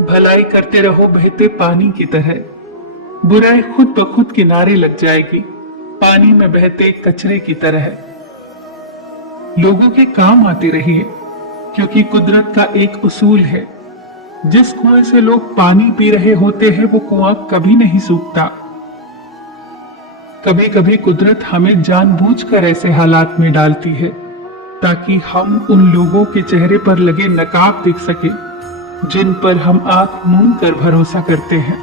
भलाई करते रहो बहते पानी की तरह, बुराई खुद ब खुद किनारे लग जाएगी, पानी में बहते कचरे की तरह। लोगों के काम आते रहिए, क्योंकि कुदरत का एक उसूल है, जिस कुएं से लोग पानी पी रहे होते हैं वो कुआं कभी नहीं सूखता। कभी कभी कुदरत हमें जानबूझकर ऐसे हालात में डालती है ताकि हम उन लोगों के चेहरे पर लगे नकाब देख सके जिन पर हम आंख मूंद कर भरोसा करते हैं।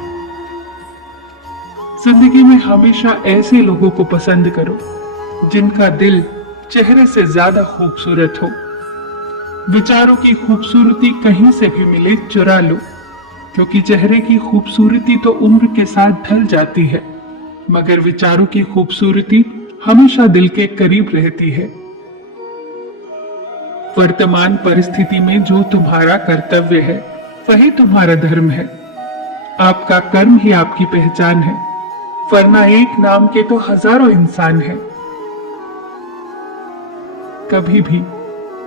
जिंदगी में हमेशा ऐसे लोगों को पसंद करो जिनका दिल चेहरे से ज्यादा खूबसूरत हो। विचारों की खूबसूरती कहीं से भी मिले चुरा लो, क्योंकि चेहरे की खूबसूरती तो उम्र के साथ ढल जाती है, मगर विचारों की खूबसूरती हमेशा दिल के करीब रहती है। वर्तमान परिस्थिति में जो तुम्हारा कर्तव्य है वही तुम्हारा धर्म है। आपका कर्म ही आपकी पहचान है, वरना एक नाम के तो हजारों इंसान हैं। कभी भी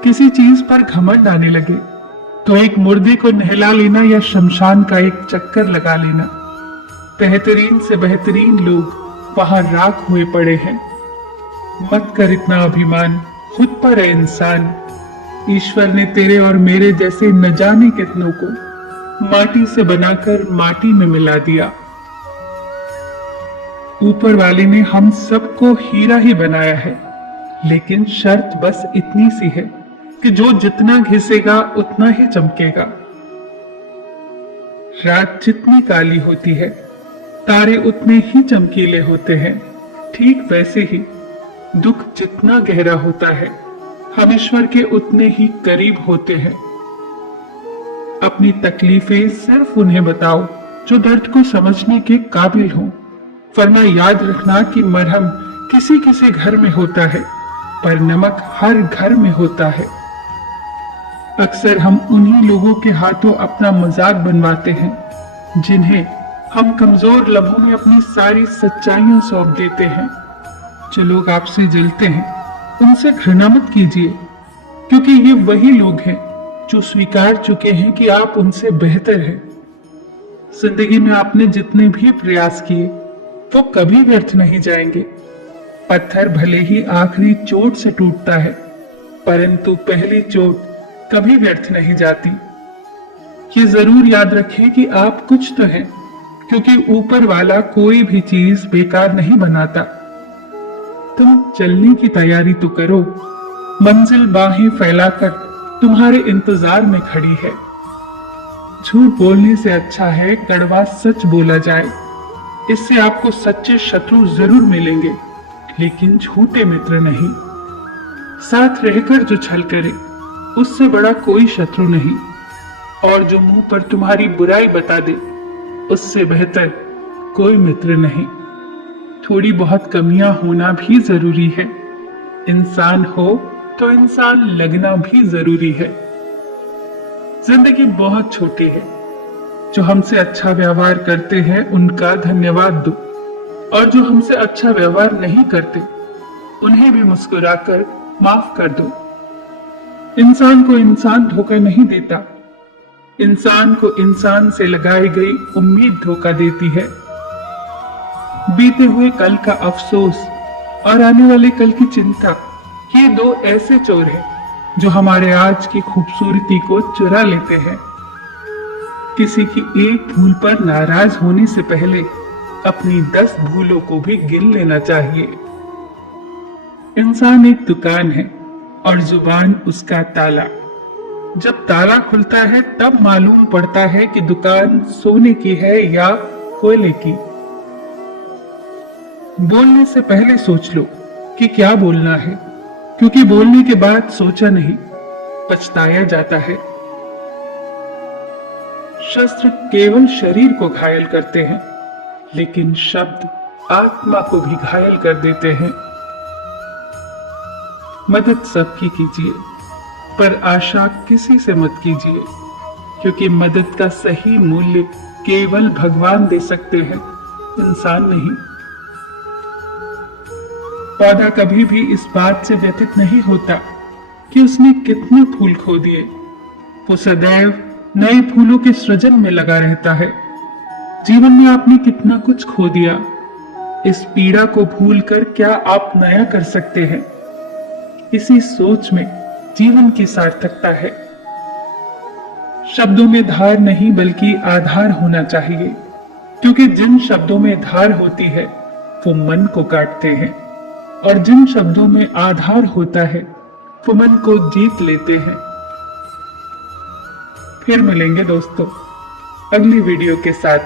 किसी चीज पर घमंड आने लगे तो एक मुर्दे को नहला लेना या शमशान का एक चक्कर लगा लेना। बेहतरीन से बेहतरीन लोग वहां राख हुए पड़े हैं। मत कर इतना अभिमान, खुद पर है इंसान। ईश्वर ने तेरे और मेरे जैसे न जाने कितनों को माटी से बनाकर माटी में मिला दिया। ऊपर वाले ने हम सबको हीरा ही बनाया है, लेकिन शर्त बस इतनी सी है कि जो जितना घिसेगा उतना ही चमकेगा। रात जितनी काली होती है तारे उतने ही चमकीले होते हैं। ठीक वैसे ही दुख जितना गहरा होता है हम ईश्वर के उतने ही करीब होते हैं। अपनी तकलीफें सिर्फ उन्हें बताओ जो दर्द को समझने के काबिल हो, वरना याद रखना कि मरहम किसी किसी घर में होता है पर नमक हर घर में होता है। अक्सर हम उन्हीं लोगों के हाथों अपना मजाक बनवाते हैं जिन्हें हम कमजोर लम्हों में अपनी सारी सच्चाइयां सौंप देते हैं। जो लोग आपसे जलते हैं उनसे घृणा मत कीजिए, क्योंकि ये वही लोग हैं जो स्वीकार चुके हैं कि आप उनसे बेहतर हैं। जिंदगी में आपने जितने भी प्रयास किए वो कभी व्यर्थ नहीं जाएंगे। पत्थर भले ही आखिरी चोट से टूटता है, परंतु पहली चोट कभी व्यर्थ नहीं जाती। ये जरूर याद रखें कि आप कुछ तो हैं, क्योंकि ऊपर वाला कोई भी चीज बेकार नहीं बनाता। तुम चलने की तैयारी तो करो, मंजिल बाहें फैलाकर तुम्हारे इंतजार में खड़ी है। झूठ बोलने से अच्छा है कड़वा सच बोला जाए। इससे आपको सच्चे शत्रु जरूर मिलेंगे, लेकिन झूठे मित्र नहीं। साथ रहकर जो छल करे उससे बड़ा कोई शत्रु नहीं, और जो मुंह पर तुम्हारी बुराई बता दे उससे बेहतर कोई मित्र नहीं। थोड़ी बहुत कमियां होना भी जरूरी है। इंसान हो तो इंसान लगना भी जरूरी है। जिंदगी बहुत छोटी है। जो हमसे अच्छा व्यवहार करते हैं उनका धन्यवाद दो, और जो हमसे अच्छा व्यवहार नहीं करते उन्हें भी मुस्कुराकर माफ कर दो। इंसान को इंसान धोखा नहीं देता, इंसान को इंसान से लगाई गई उम्मीद धोखा देती है। बीते हुए कल का अफसोस और आने वाले कल की चिंता, ये दो ऐसे चोर हैं जो हमारे आज की खूबसूरती को चुरा लेते हैं। किसी की एक भूल पर नाराज होने से पहले अपनी 10 भूलों को भी गिन लेना चाहिए। इंसान एक दुकान है और जुबान उसका ताला। जब ताला खुलता है तब मालूम पड़ता है कि दुकान सोने की है या कोयले की। बोलने से पहले सोच लो कि क्या बोलना है, क्योंकि बोलने के बाद सोचा नहीं पछताया जाता है। शस्त्र केवल शरीर को घायल करते हैं, लेकिन शब्द आत्मा को भी घायल कर देते हैं। मदद सबकी कीजिए, पर आशा किसी से मत कीजिए, क्योंकि मदद का सही मूल्य केवल भगवान दे सकते हैं, इंसान नहीं। पौधा कभी भी इस बात से व्यथित नहीं होता कि उसने कितने फूल खो दिए। वो सदैव नए फूलों के सृजन में लगा रहता है। जीवन में आपने कितना कुछ खो दिया। इस पीड़ा को भूलकर क्या आप नया कर सकते हैं? इसी सोच में जीवन की सार्थकता है। शब्दों में धार नहीं बल्कि आधार होना चाहिए, क्योंकि जिन शब्दों में धार होती है वो मन को काटते हैं, और जिन शब्दों में आधार होता है वो मन को जीत लेते हैं। फिर मिलेंगे दोस्तों अगली वीडियो के साथ।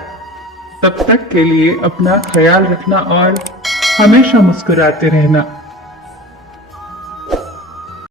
तब तक के लिए अपना ख्याल रखना और हमेशा मुस्कुराते रहना।